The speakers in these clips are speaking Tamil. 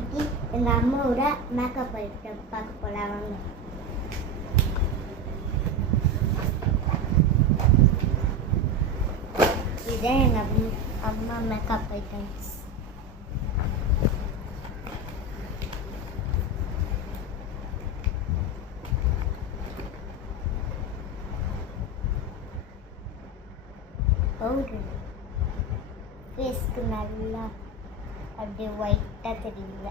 இன்னைக்கு எங்கள் அம்மாவோட மேக்கப் ஐட்டம் பார்க்க போகலாம் வாங்க. இதுதான் எங்கள் அம்மா மேக்கப் ஐட்டம்ஸ். பவுடர் ஃபேஸ்க்கு நல்லா அப்படியே ஒயிட்டாக தெரியல.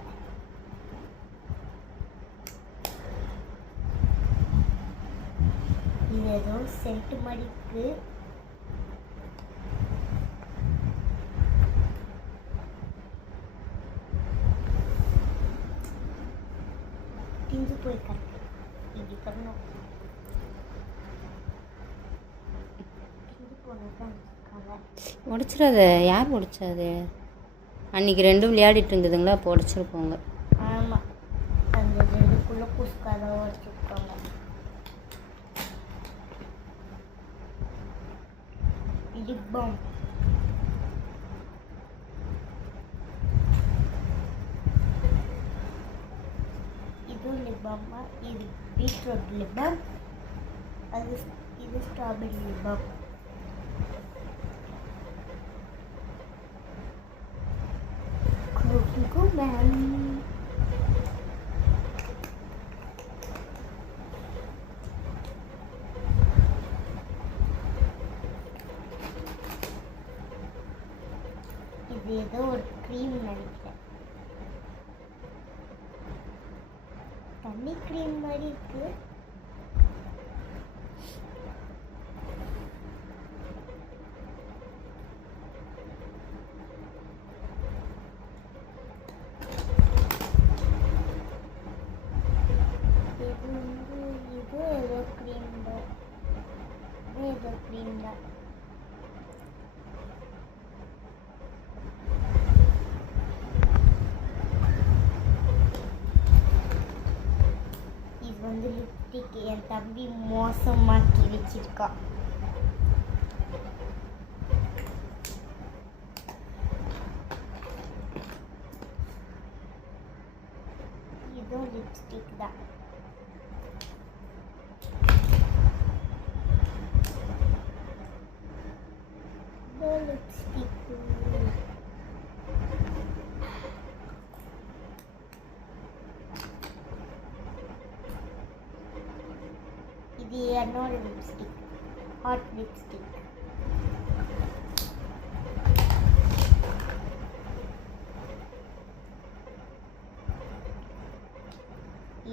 இது ஏதோ சென்ட் மாதிரி இருக்கு. பிஞ்சு போய் கட்டு இப்படி பண்ணணும். பிஞ்சு போனதான் உடைச்சிடாத. யார் உடைச்சாது? அன்றைக்கி ரெண்டும் விளையாடிட்டு இருந்ததுங்களா? அப்போ உடைச்சிருக்கோங்க. ஆமாம், அந்த ரெண்டுக்குள்ளே குஸ்காத உடைச்சிருக்கோங்க. லிப்பம் இது லிப்பம்மா. இது பீட்ரூட் லிப்பம். இது ஸ்ட்ராபெரி லிப்பம். இது ஏதோ ஒரு க்ரீம் நினைக்கிறேன். தண்ணி க்ரீம் மாதிரி இருக்கு. இது ஏதோ க்ரீம் தான். ஏதோ க்ரீம் தான். இது வந்து லிப்ஸ்டிக். என் தம்பி மோசமாக்கி வச்சிருக்கா. இதுவும் லிப்ஸ்டிக் தான். லிப்ஸ்டிக் இது என்னோட லிப்ஸ்டிக். Hot lipstick.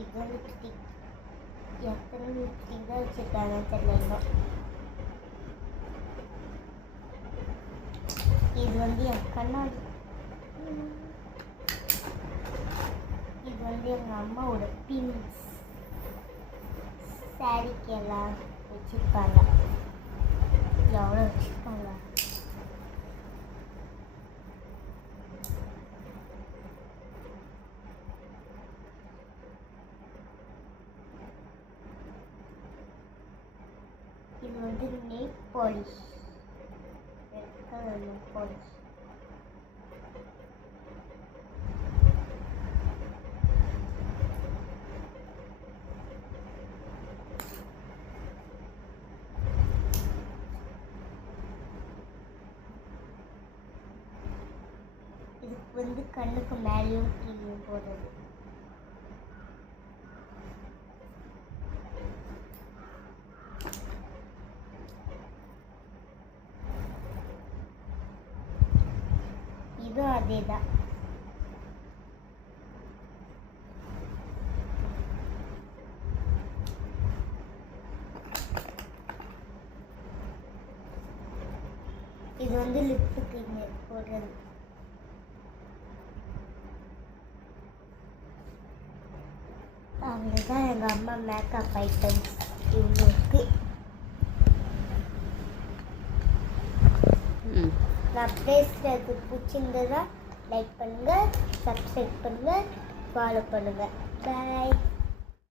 இது லிப்ஸ்டிக். எத்தனை லிப்ஸ்டிக் தான் வச்சுருக்காங்க தெரியல. இது வந்து என் கண்ணாடி. இது வந்து எங்கள் அம்மாவோட பின்ஸ். சாரிக்கு எல்லாம் வச்சுருப்பாங்க. எவ்வளோ வச்சுருப்பாங்க. இது வந்து நெயில் பாலிஷ். பாலிஷ் இதுக்கு வந்து கண்ணுக்கு மேலேயும் கீழே போடுறது. இதுவும் அதே தான். இது வந்து லிப்ஸ்டிக் போடுறது. அவ்வளோதான் எங்கள் அம்மா மேக்கப் ஐட்டம்ஸ் இவ்வளோ இருக்கு. நான் பேசுறது பிடிச்சிருந்ததா லைக் பண்ணுங்கள், சப்ஸ்கிரைப் பண்ணுங்கள், ஃபாலோ பண்ணுங்கள். பாய்.